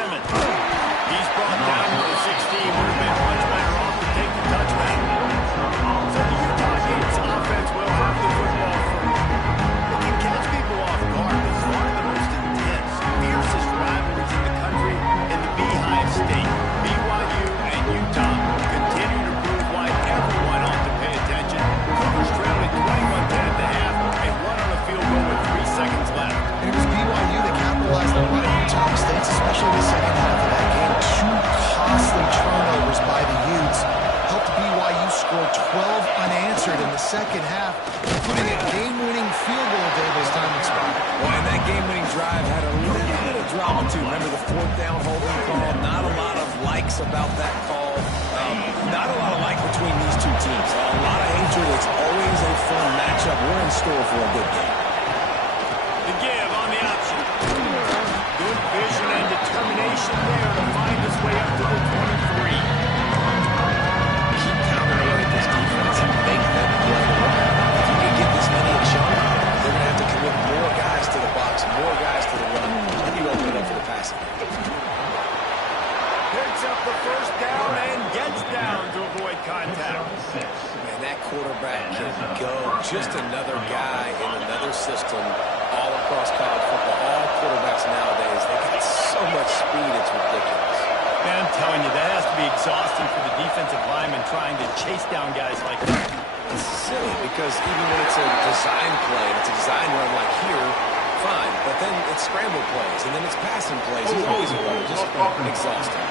Simmons. He's brought down to the 16. Would have been much better off to take the touchback. So the Utah Utes offense will have the football first. It can catch people off guard. It's one of the most intense, fiercest rivalries in the country in the Beehive State. BYU and Utah continue to prove why everyone ought to pay attention. Cougars trailed at 21-10 at the half and won on a field goal with 3 seconds left. And it was BYU that capitalized on a lot of Utah mistakes, especially the second half of that game. 2 costly turnovers by the Utes helped BYU score 12 unanswered in the second half, including a game-winning field goal at Davis time expired. Boy, and that game-winning drive had a little bit of drama, too. Remember the 4th down holding call? Not a lot of likes about that call. Not a lot of like between these two teams. A lot of hatred. It's always a fun matchup. We're in store for a good game. The give on the option. Good vision and determination there to find his way up to the 23. Keep countering away at this defense and make them play the run. If you can get this many a chunk, they're going to have to commit more guys to the box, more guys to the run, and you open it up for the passing. Picks up the first down and gets down to avoid contact. Man, that quarterback can go. Just another guy in another system all across college football. All quarterbacks nowadays, they got so much speed, it's ridiculous. Man, I'm telling you, that has to be exhausting for the defensive lineman trying to chase down guys like that. It's silly because even when it's a design play, and it's a design run like here, fine. But then it's scramble plays, and then it's passing plays. He's always a runner, just exhausting.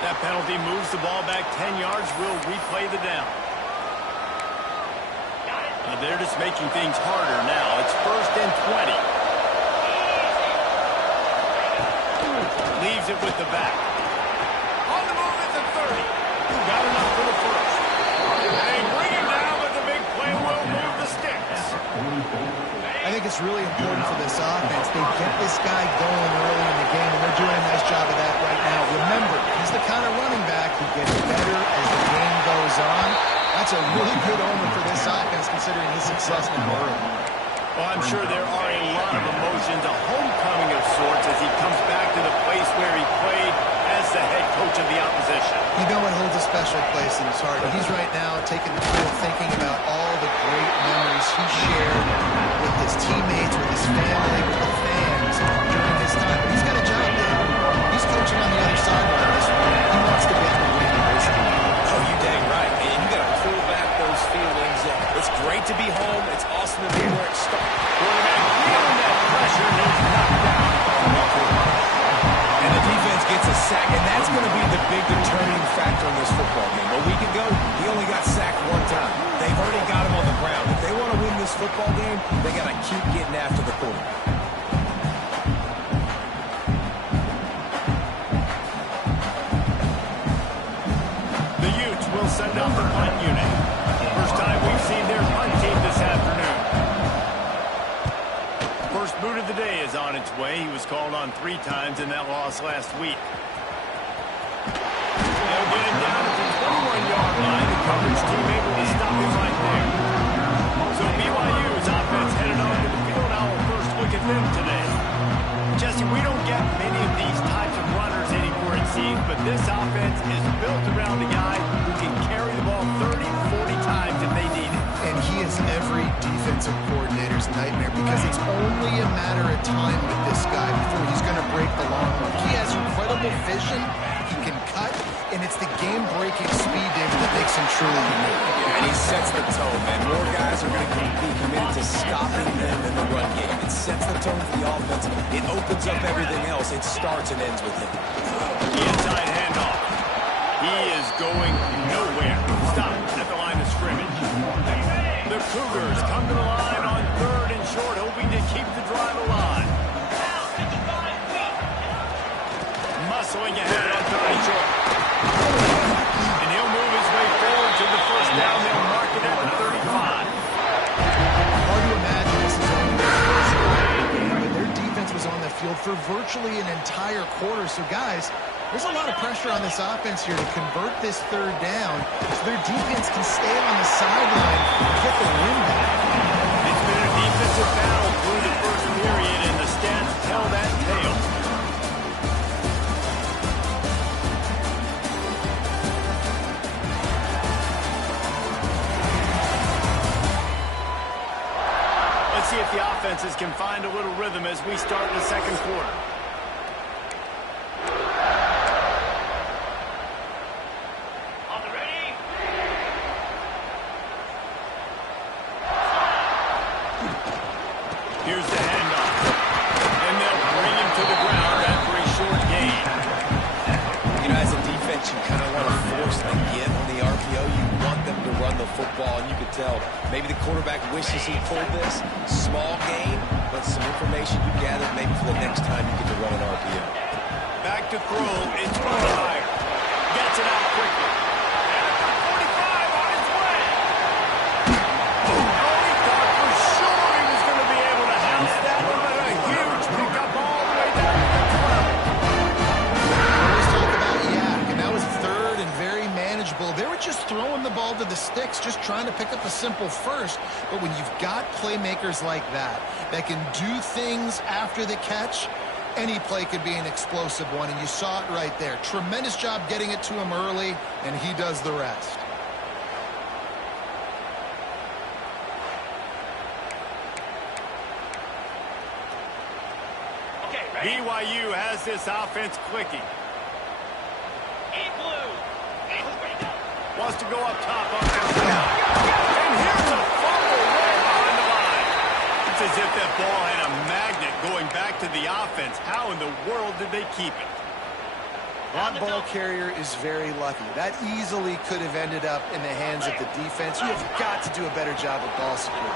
That penalty moves the ball back 10 yards. We'll replay the down. They're just making things harder now. It's 1st and 20. Leaves it with the back. On the move at the 30. Got enough for the first. They bring him down, but the big play will move the sticks. I think it's really important for this offense. They get this guy going early in the game, and they're doing a nice job of that right now. Remember, he's the kind of running back who gets better as the game goes on. That's a really good omen for this offense, considering his success now early. Well, I'm sure there are a lot of emotions, a homecoming of sorts, as he comes back to the place where he played as the head coach of the opposition. You know it holds a special place in his heart. He's right now taking the field thinking about all the great memories he shared with his teammates, with his family, with the fans during his time. But he's got a job there. He's coaching on the other sideline this week. He wants to get the win in this game. Oh, you dang right. And you got to pull back those feelings. It's great to be home. It's awesome to be where it starts. Quarterback feeling that pressure, and he's knocked down. And the defense gets a sack, and that's going to be the big determining factor in this football game. A week ago, he only got sacked 1 time. They've already got him on the ground. If they want to win this football game, they got to keep getting after the quarterback. The Utes will send out the punt unit. First time we've seen their punt team this afternoon. First boot of the day is on its way. He was called on 3 times in that loss last week. They'll get him down at the 21-yard line. The coverage team able to stop him right there. So BYU's offense headed on to the field. Now we'll first look at them today. Jesse, we don't get many of these types of runners anymore, it seems, but this offense is built around a guy who can carry the ball 30, 40 times if they need it. And he is every defensive coordinator's nightmare because it's only a matter of time with this guy before he's going to break the long run. He has incredible vision. He can cut, and it's the game-breaking speed, David, that makes him truly unique. Yeah, and he sets the tone, man. More guys are going to be committed to stopping them in the run game. It sets the tone for the offense. It opens up everything else. It starts and ends with him. The inside handoff. He is going nowhere. Stop at the line of scrimmage. The Cougars come to the line on 3rd and short, hoping to keep the drive alive. Muscling ahead on 3rd and short. And he'll move his way forward to the first down. They'll mark it at the 35. Hard to imagine this is only their first game, but their defense was on the field for virtually an entire quarter. So, guys, there's a lot of pressure on this offense here to convert this 3rd down so their defense can stay on the sideline and get the win back. It's been a defensive battle through the first period, and the stance, tell that tale. Let's see if the offenses can find a little rhythm as we start the second quarter. Here's the handoff. And they'll bring him to the ground after a short gain. You know, as a defense, you kind of want to force a give on the RPO. You want them to run the football, and you can tell maybe the quarterback wishes he pulled this. Small gain, but some information you gathered maybe for the next time you get to run an RPO. Back to throw. It's higher. Gets it out quickly. And a 45 on its way. Oh, he thought for sure he was going to be able to house that one, but a huge pickup all the way down to the 12. Always talk about yak, and that was third and very manageable. They were just throwing the ball to the sticks, just trying to pick up a simple first. But when you've got playmakers like that can do things after the catch, any play could be an explosive one, and you saw it right there. Tremendous job getting it to him early, and he does the rest. Okay, BYU has this offense clicking. Wants to go up top. And here's a fumble way behind the line. It's as if that ball had a magnet going back to the offense. How in the world did they keep it? That ball carrier is very lucky. That easily could have ended up in the hands of the defense. You have got to do a better job with ball security.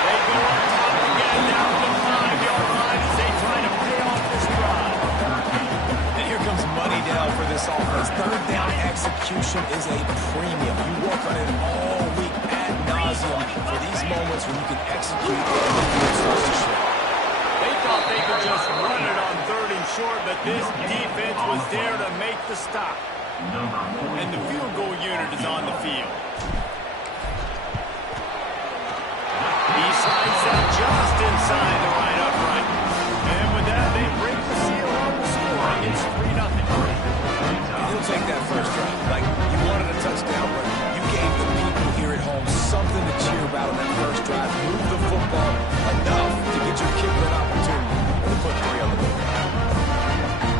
They go up top again down to the 5-yard line as they try to pay off this drive. And here comes money down for this offense. Third down execution is a premium. You work on it all week ad nauseum for these moments when you can execute and the field starts to shift. They thought they could just run it on third and short, but this defense was there to make the stop. And the field goal unit is on the field. He slides that just inside the right upright. And with that, they break the seal on the score. It's 3-0. You'll take that first drive. Like, you wanted a touchdown, but you gave the people here at home something to cheer about on that first drive. Move the football enough to get your kicker an opportunity to put 3 on the board.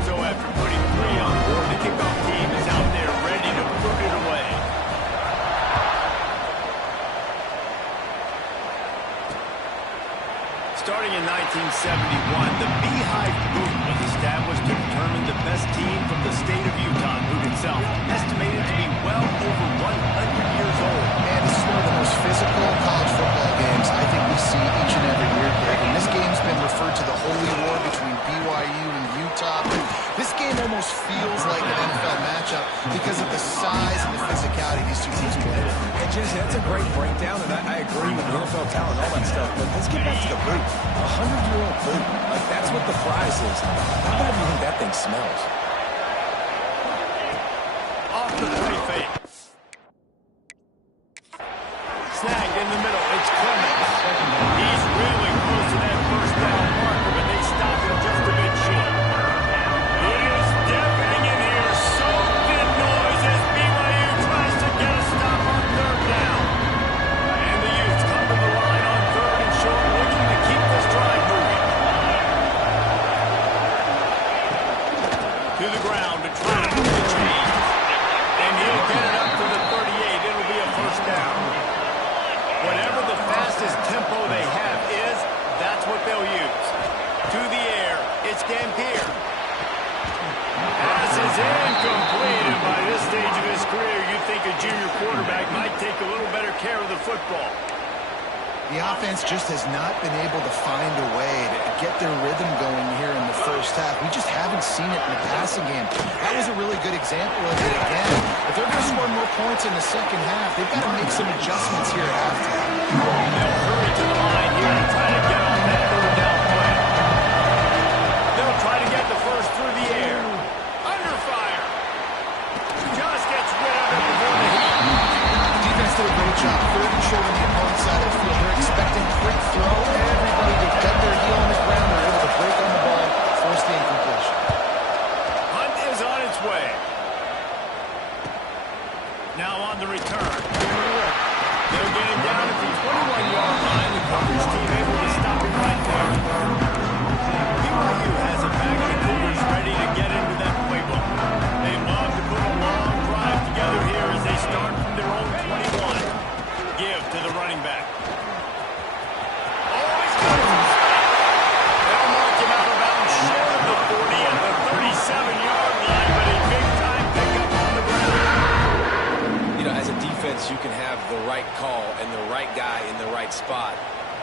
So after putting 3 on board, the kickoff team is out there ready to put it away. Starting in 1971, the Beehive Boot was established to determine the best team from the state of Utah. Boot itself, estimated to be well over 100 years old. Man, this is one of the most physical college football games I think we see each and every year, Greg. And this game's been referred to the holy war between BYU and Utah. This game almost feels like an NFL matchup because of the size and the physicality these two teams play. And Jesse, that's a great breakdown, and I agree with the NFL talent and all that stuff. But let's get back to the boot. 100-year-old boot. Like, that's what the prize is. How bad do you think that thing smells? Off the play fake. Snagged in the middle. It's Clemens. He's really close to that first down marker, but they stop him just a bit short. It is deafening in here. Soaked in noise as BYU tries to get a stop on third down. And the Utes come to the line on third and short, looking to keep this drive moving. To the ground to try to move the chains. And he'll get it up to the 38. It'll be a first down. Whatever the fastest tempo they have is, that's what they'll use. To the air, it's Dampier. Pass is incomplete, and by this stage of his career, you'd think a junior quarterback might take a little better care of the football. The offense just has not been able to find a way to get their rhythm going here in the first half. We just haven't seen it in the passing game. That was a really good example of it again. If they're going to score more points in the second half, they've got to make some adjustments here at halftime. They'll hurry to the line here and try to get off that third down play. They'll try to get the first through the air. Under fire. Just gets rid of it before the heat. The defense did a great job. Third and short on the opponent's side of the field. They're expecting quick throw every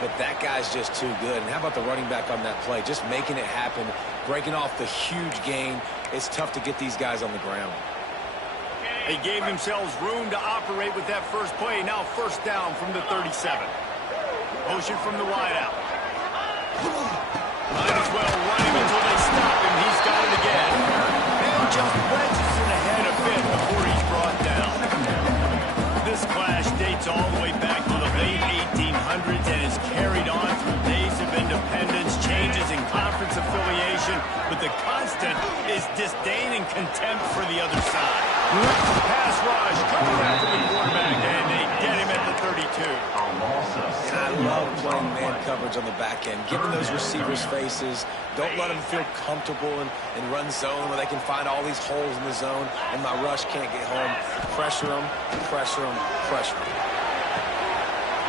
but that guy's just too good. And how about the running back on that play? Just making it happen, breaking off the huge gain. It's tough to get these guys on the ground. They gave themselves room to operate with that first play. Now first down from the 37. Motion from the wideout. Might as well run him until they stop him. He's got it again. And just wedges it ahead a bit before he's brought down. This clash dates all the way back to the late 1800s and is carried on through days of independence, changes in conference affiliation, but the constant is disdain and contempt for the other side. Pass rush, coming after the quarterback, and they get him at the 32. And I love playing man coverage on the back end, giving those receivers faces. Don't let them feel comfortable in run zone where they can find all these holes in the zone, and my rush can't get home. Pressure them, pressure them, pressure them.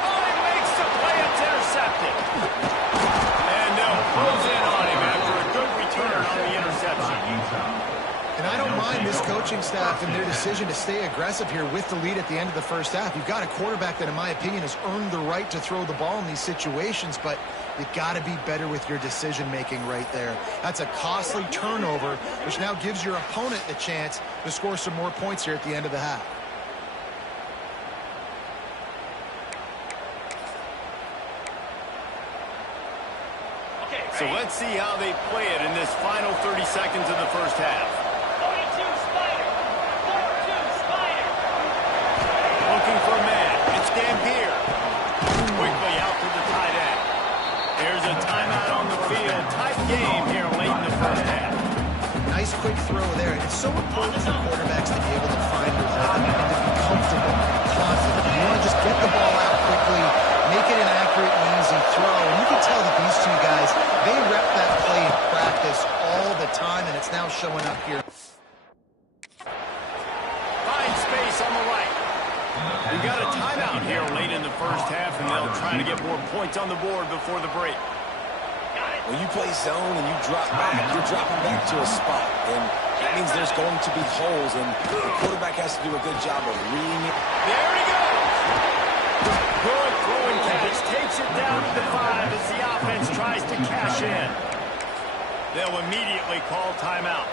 Oh, he makes the play. It's intercepted. And they'll close in on him after a good return on the interception. And I don't mind this coaching staff and their decision to stay aggressive here with the lead at the end of the first half. You've got a quarterback that, in my opinion, has earned the right to throw the ball in these situations, but you've got to be better with your decision-making right there. That's a costly turnover, which now gives your opponent the chance to score some more points here at the end of the half. So let's see how they play it in this final 30 seconds of the first half. Looking for a man. It's Dampier. Quickly out to the tight end. There's a timeout on the field. Tight game here late in the first half. Nice quick throw there. It's so important for quarterbacks to be able to find your rhythm and to be comfortable, confident. You want to just get the ball out quickly, make it an accurate and easy throw. And you can tell that these two guys, they rep that play in practice all the time, and it's now showing up here. Find space on the right. We got a timeout here late in the first half, and they'll try to get more points on the board before the break. When you play zone and you drop back, you're dropping back to a spot. And that means there's going to be holes, and the quarterback has to do a good job of reading it. There he goes! Good throwing catch. Takes it down to the 5 as the offense tries to cash in. They'll immediately call timeout.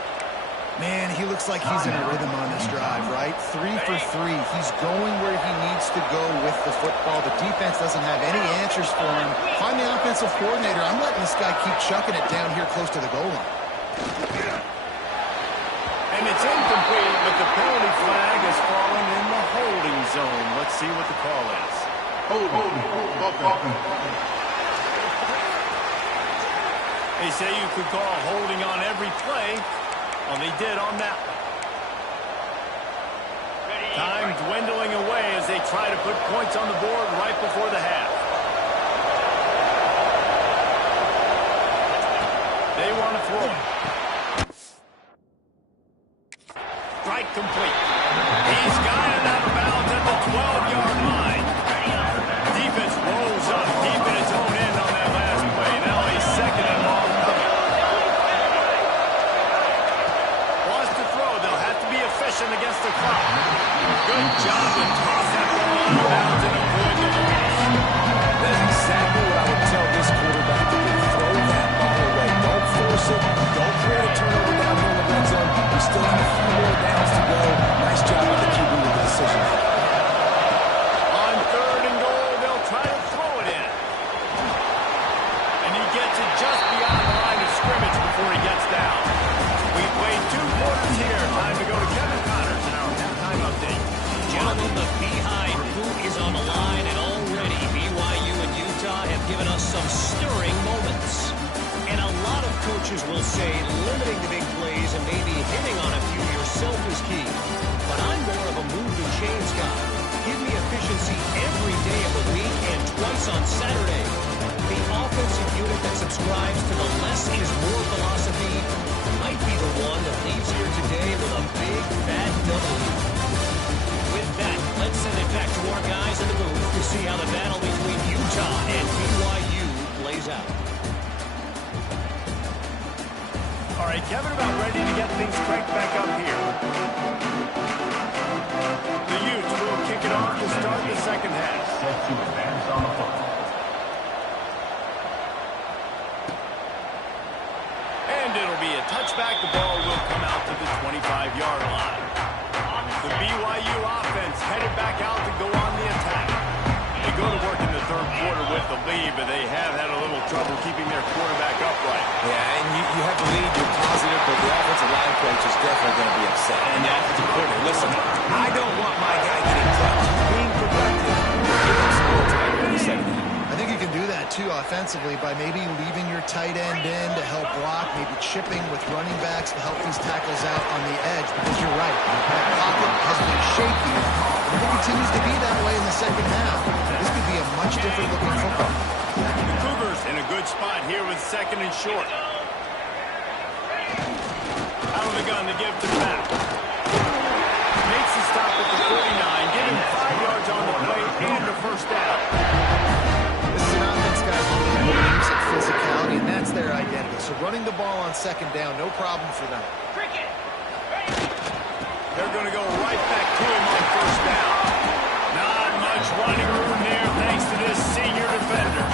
Man, he looks like he's in a rhythm on this drive, right? 3 for 3. He's going where he needs to go with the football. The defense doesn't have any answers for him. Find the offensive coordinator. I'm letting this guy keep chucking it down here close to the goal line. And it's incomplete, but the penalty flag has fallen in the holding zone. Let's see what the call is. They say you could call holding on every play. Well, they did on that one. Time dwindling away as they try to put points on the board right before the half. They want to throw it. Strike complete. He's got it out of bounds at the 12-yard line. Defense rolls up deep in its own end on that last play. Now a second and long coming. Wants to throw. They'll have to be efficient against the clock. Good job to toss that ball out of bounds and avoid the loss. That's exactly what I would tell this quarterback to do. Throw that ball away. Don't force it. Don't create a turnover down here in the red zone. We still have a few more downs to go. Nice job with the QB with the decision. On 3rd and goal, they'll try to throw it in. And he gets it just beyond the line of scrimmage before he gets down. We played 2 quarters here. Time to go to Kevin Connors in our halftime update. Gentlemen, the Beehive boot is on the line, and already BYU and Utah have given us some stirring moments. And a lot of coaches will say limiting the big plays and maybe hitting on a few yourself is key. But I'm more of a move and chains guy. Give me efficiency every day of the week and twice on Saturday. The offensive unit that subscribes to the less is more philosophy might be the one that leaves here today with a big fat W. With that, let's send it back to our guys in the booth to see how the battle between Utah and BYU plays out. All right, Kevin, about ready to get things cranked back up here. The Utes will kick it off to start the second half. Set to advance on the football. and it'll be a touchback. The ball will come out to the 25-yard line. The BYU offense headed back out to go on the attack. They go to work in the third quarter with the lead, but they have had a little trouble keeping their quarterback upright. Yeah, and you have the lead, you're positive, but the offensive line coach is definitely going to be upset. And the offensive coordinator, listen, I don't want my guy getting touched. Being productive, give him some more time in the second half. I think you can do that, too, offensively, by maybe leaving your tight end in to help block, maybe chipping with running backs to help these tackles out on the edge, because you're right. That pocket has been shaky, and if it continues to be that way in the second half, this could be a much different-looking football. The Cougars in a good spot here with second and short. Out of the gun to give to the back. Makes the stop at the 49, giving 5 yards on the play and a first down. This is an offense, guys, with names and physicality, and that's their identity. So running the ball on second down, no problem for them. They're going to go right back to him on first down. Not much running room there thanks to this senior defender.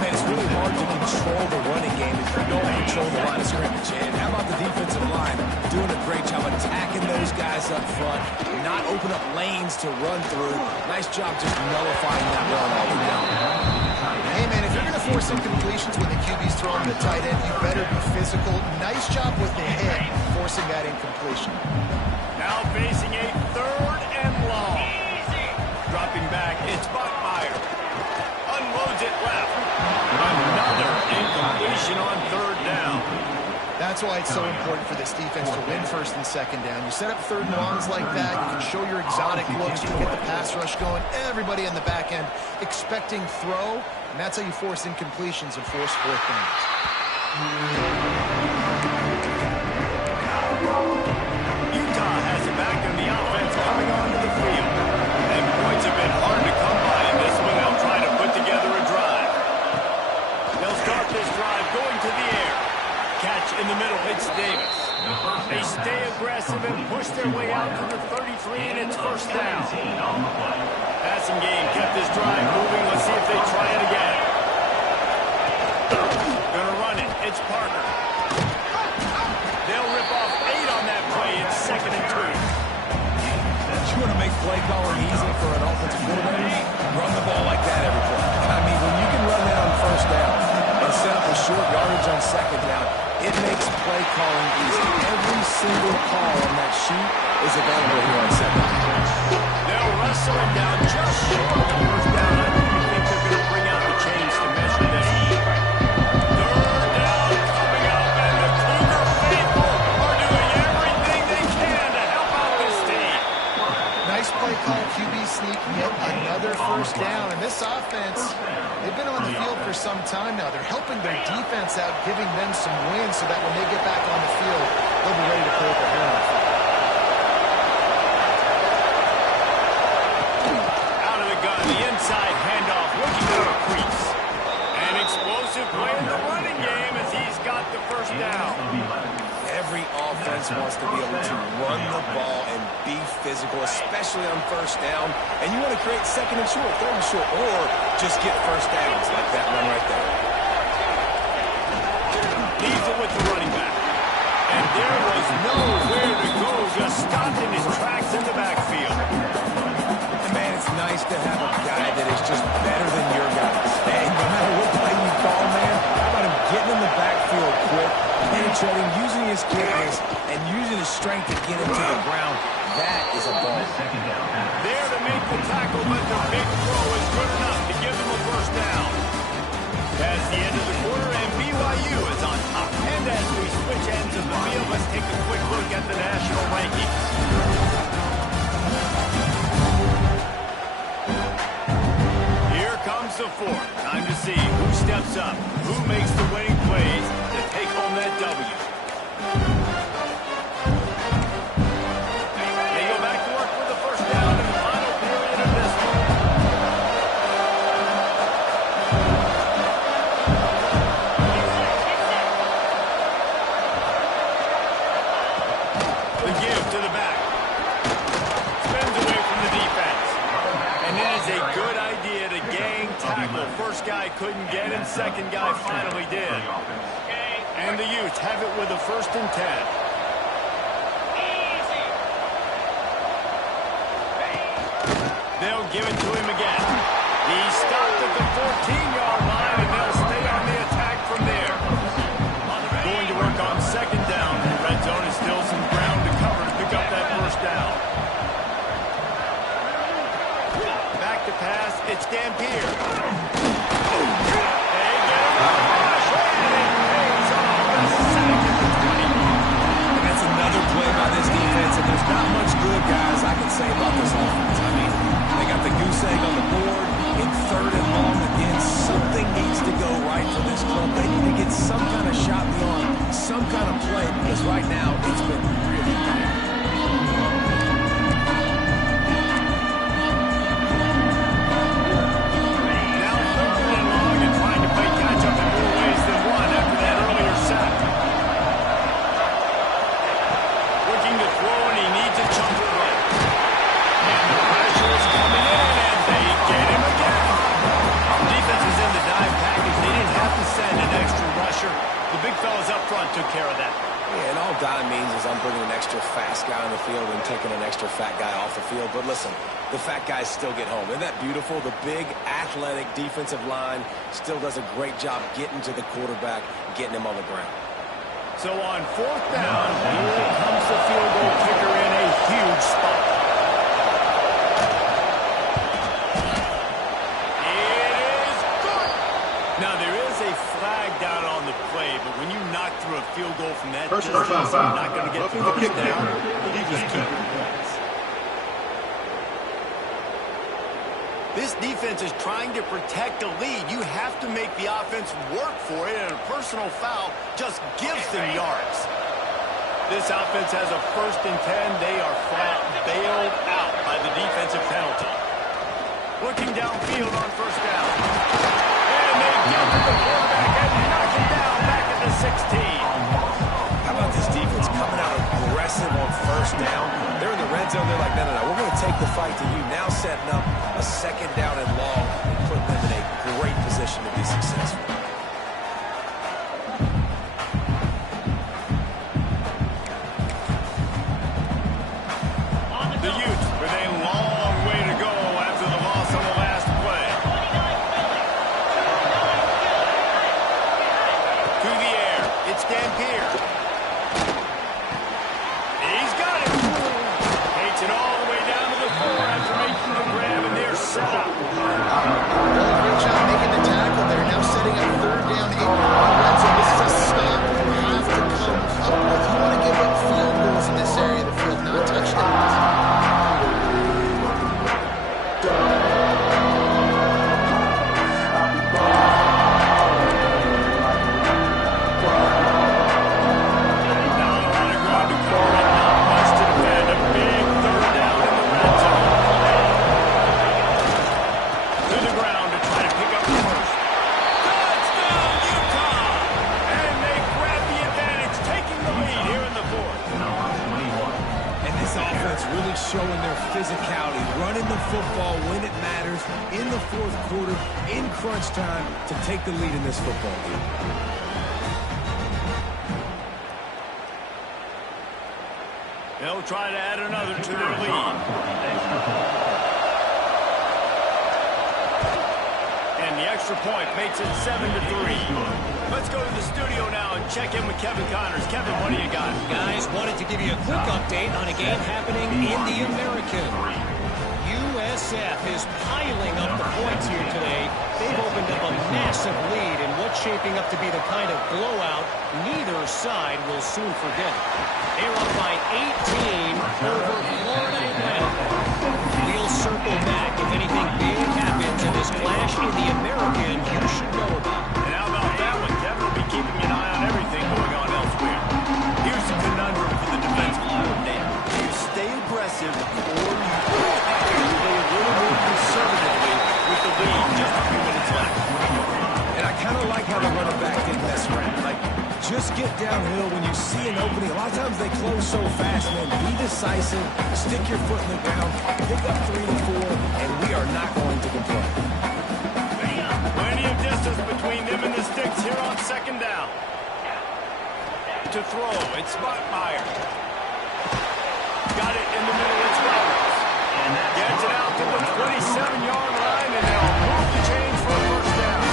Man, it's really hard to control the running game if you don't control the line of scrimmage. And how about the defensive line doing a great job attacking those guys up front, not open up lanes to run through. Nice job just nullifying that run all the way down. Hey, man, if you're going to force incompletions when the QB's throwing the tight end, you better be physical. Nice job with the hit, forcing that incompletion. Now facing a third and long. Dropping back, it's Buckmeyer. Unloads it left. Another incompletion on third down. That's why it's so important for this defense to win first and second down. You set up third and longs like that, you can show your exotic looks, you can get the pass rush going, everybody in the back end expecting throw, and that's how you force incompletions and force fourth downs. Utah has it back in the offense coming onto the field. And points have been hard to come by in this one. They'll try to put together a drive. They'll start this drive going to the air. Catch in the middle, it's Davis. They stay aggressive and push their way out to the 33, and it's first down. Passing game kept this drive moving. Let's see if they try it again. Gonna run it. It's Parker. They'll rip off 8 on that play. It's second and 2. You want to make play calling easy for an offensive coordinator? Run the ball like that every play. I mean, when you can run that on first down and set up a short yardage on second down, it makes play calling easy. Every single call on that sheet is available here on second down. They'll wrestle him down just short of the first down. I really think they're going to bring out the chains to measure this. Third down coming up, and the Cougar faithful are doing everything they can to help out this team. Nice play call, QB sneak, yet another first down. And this offense, they've been on the field for some time now. They're helping their defense out, giving them some wins so that when they get back on the field, they'll be ready to pull up their hair off. Out of the gun, the inside handoff, looking for a crease. An explosive play in the running game as he's got the first down. Every offense wants to be able to run the ball and be physical, especially on first down. And you want to create second and short, third and short, or just get first downs like that one right there. Leaves it with the running back. And there was nowhere to go, just stopped in his tracks in the backfield. And man, it's nice to have a guy that is just better than your guys. And no matter what play you call, man, how about him getting in the backfield quick, penetrating, using his quickness, and using his strength to get him to the ground. That is a ball. There to make the tackle, but the big throw is good enough to give him a first down. That's the end of the quarter, and BYU is on top. And as we switch ends of the field, let's take a quick look at the national rankings. Here comes the fourth. Time to see who steps up, who makes the winning plays to take home that W. They go back to work with the first down in the final period of this one. The give to the back. Spins away from the defense. And it is a good idea to gang tackle. First guy couldn't get him, second guy finally did. And the Utes have it with a 1st and 10. They'll give it to him again. He stopped at the 14-yard line, and they'll stay on the attack from there. Going to work on 2nd down. The red zone is still some ground to cover to pick up that 1st down. Back to pass. It's Dampier. They get him on the rush, and it pays off. The sack at the 20. And that's another play by this defense, and there's not much good, guys, I can say about this offense. I mean, they got the goose egg on the board in 3rd and long. Again, something needs to go right for this club. They need to get some kind of shot in the arm, some kind of play, because right now it's been really bad. Now 3rd and long and trying to play catch-up in more ways than one after that earlier sack. Looking to throw, and he needs a chunk of play. And the pressure is coming in, and they get him again. Defense was in the dive package. They didn't have to send an extra rusher. The big fellas up front took care of that. Yeah, and all dime means is I'm bringing an extra fast guy on the field and taking an extra fat guy off the field. But listen, the fat guys still get home. Isn't that beautiful? The big, athletic defensive line still does a great job getting to the quarterback, getting him on the ground. So on 4th down, here comes the field goal kicker in a huge spot. It is good. Now there is a flag down on the play, but when you knock through a field goal from that distance, you're not going to get the first down. You just keep your points. This defense is trying to protect the lead. You have to make the offense work for it, and a personal foul just gives them yards. This offense has a 1st and 10. They are flat bailed out by the defensive penalty. Looking downfield on 1st down. And they get to the quarterback and knock him down back at the 16. How about this defense coming out aggressive on 1st down? They're in the red zone. They're like, no, we're going to take the fight to you. Now setting up a 2nd down and long and putting them in a great position to be successful. The Utes with a long way to go after the loss on the last play. To the air. It's Dampier. He's got it. Takes it all the way down to the 4 after making the grab, and they're set up. Great job making the tackle there. Now setting up 3rd down, 8 red zone. This is a stop you have to come up with. You want to give up field goals in this area of the field, not touchdowns. Really showing their physicality, running the football when it matters, in the 4th quarter, in crunch time, to take the lead in this football game. They'll try to add another to their lead. And the extra point makes it 7-3. Let's go to the studio now and check in with Kevin Connors. Kevin, what do you got? Guys, wanted to give you a quick update on a game happening in the American. USF is piling up the points here today. They've opened up a massive lead in what's shaping up to be the kind of blowout neither side will soon forget. They're up by 18 over Florida Atlantic. We'll circle back if anything big happens in this clash in the American you should know about. And how about that one? Kevin will be keeping an eye on everything going on elsewhere. Here's the conundrum for the defensive coordinator. Do you stay aggressive, or you play a little more conservatively with the lead just a few minutes left? And I kind of like how the running back didn't mess around. Like, just get downhill when you see an opening. A lot of times they close so fast, man. Be decisive, stick your foot in the ground, pick up 3 to 4, and we are not going to complain. Plenty of distance between them and the sticks here on 2nd down. To throw, it's Buckmeyer. Got it in the middle, it's Roberts. Gets it out to the 27-yard line, and they'll move the chains for a first down.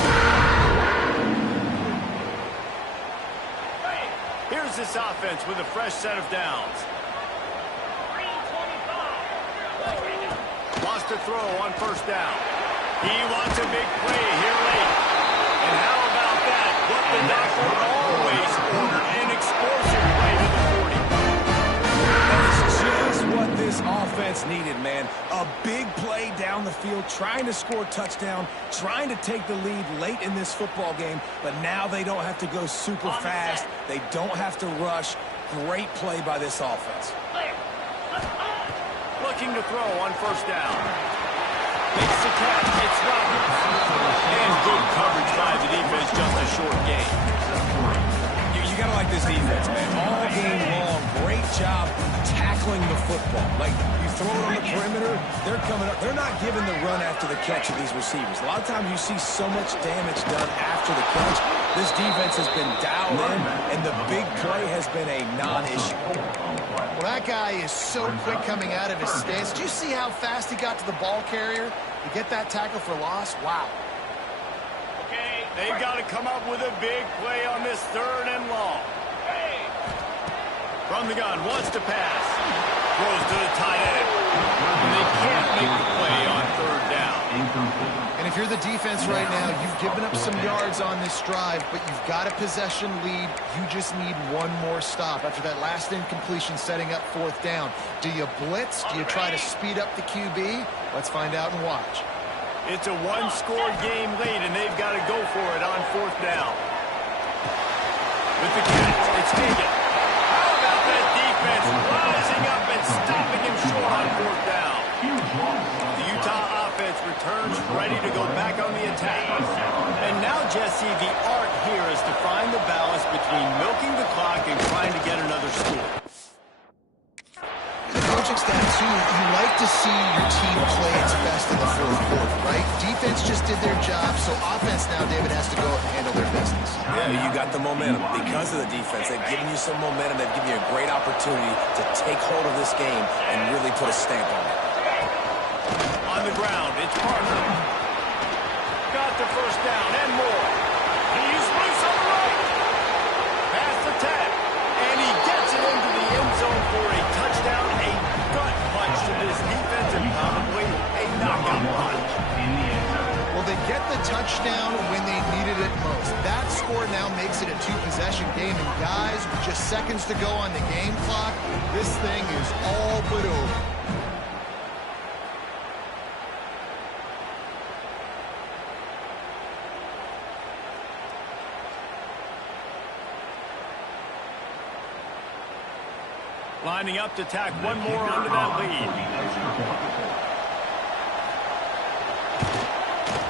Here's this offense with a fresh set of downs. Lost to throw on first down. He wants a big play here late. And how about that? What the doctor always ordered, an explosive play to the 40. That's just what this offense needed, man. A big play down the field, trying to score a touchdown, trying to take the lead late in this football game, but now they don't have to go super fast. They don't have to rush. Great play by this offense. Looking to throw on first down. Makes the catch. It's Roberts. And good coverage by the defense, just a short gain. You got to like this defense, man. All game long, great job tackling the football. Like, you throw it on the perimeter, they're coming up. They're not giving the run after the catch of these receivers. A lot of times you see so much damage done after the catch. This defense has been dialed in, and the big play has been a non-issue. Well, that guy is so quick coming out of his stance. Did you see how fast he got to the ball carrier to get that tackle for loss? Wow. They've got to come up with a big play on this 3rd and long. From the gun, wants to pass. Throws to the tight end. And they can't make the play on 3rd down. And if you're the defense right now, you've given up some yards on this drive, but you've got a possession lead. You just need one more stop after that last incompletion setting up 4th down. Do you blitz? Do you try to speed up the QB? Let's find out and watch. It's a one-score game late, and they've got to go for it on 4th down. With the catch, it's Hagan. How about that defense rising up and stopping him short on 4th down? The Utah offense returns ready to go back on the attack. And now, Jesse, the art here is to find the balance between milking the clock and trying to get another score. The coaching staff, too, you like to see your team play its best in the 4th quarter, right? Defense just did their job, so offense now, David, has to go and handle their business. Yeah, you got the momentum. Because of the defense, they've given you some momentum. They've given you a great opportunity to take hold of this game and really put a stamp on it. On the ground, it's Parker. Got the first down and more. He's loose on the right. Pass the tap. And he gets it into the end zone for a touchdown, a gut punch to this defense, and probably a knockout punch. Well, they get the touchdown when they needed it most. That score now makes it a 2-possession game. And guys, with just seconds to go on the game clock, this thing is all but over. Lining up to tack one more onto that lead.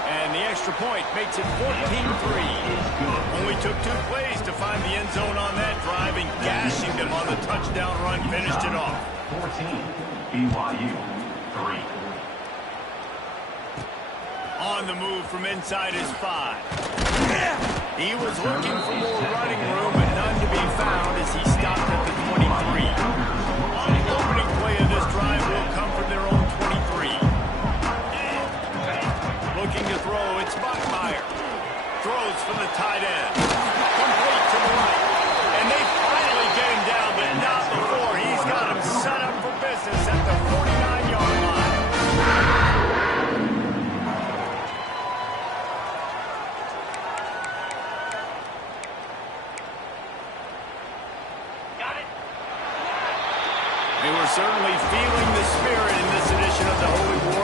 And the extra point makes it 14-3. Only took 2 plays to find the end zone on that drive, and gashing them on the touchdown run finished it off. 14, BYU, 3. On the move from inside his 5. He was looking for more running room, but none to be found as he stopped at the 23. The opening play of this drive will come from their own 23. Looking to throw, it's Buckmeyer. Throws from the tight end. Complete to the right. And they finally get him down, but not before. He's got him set up for business at the 49-yard line. They were certainly feeling the spirit in this edition of the Holy War.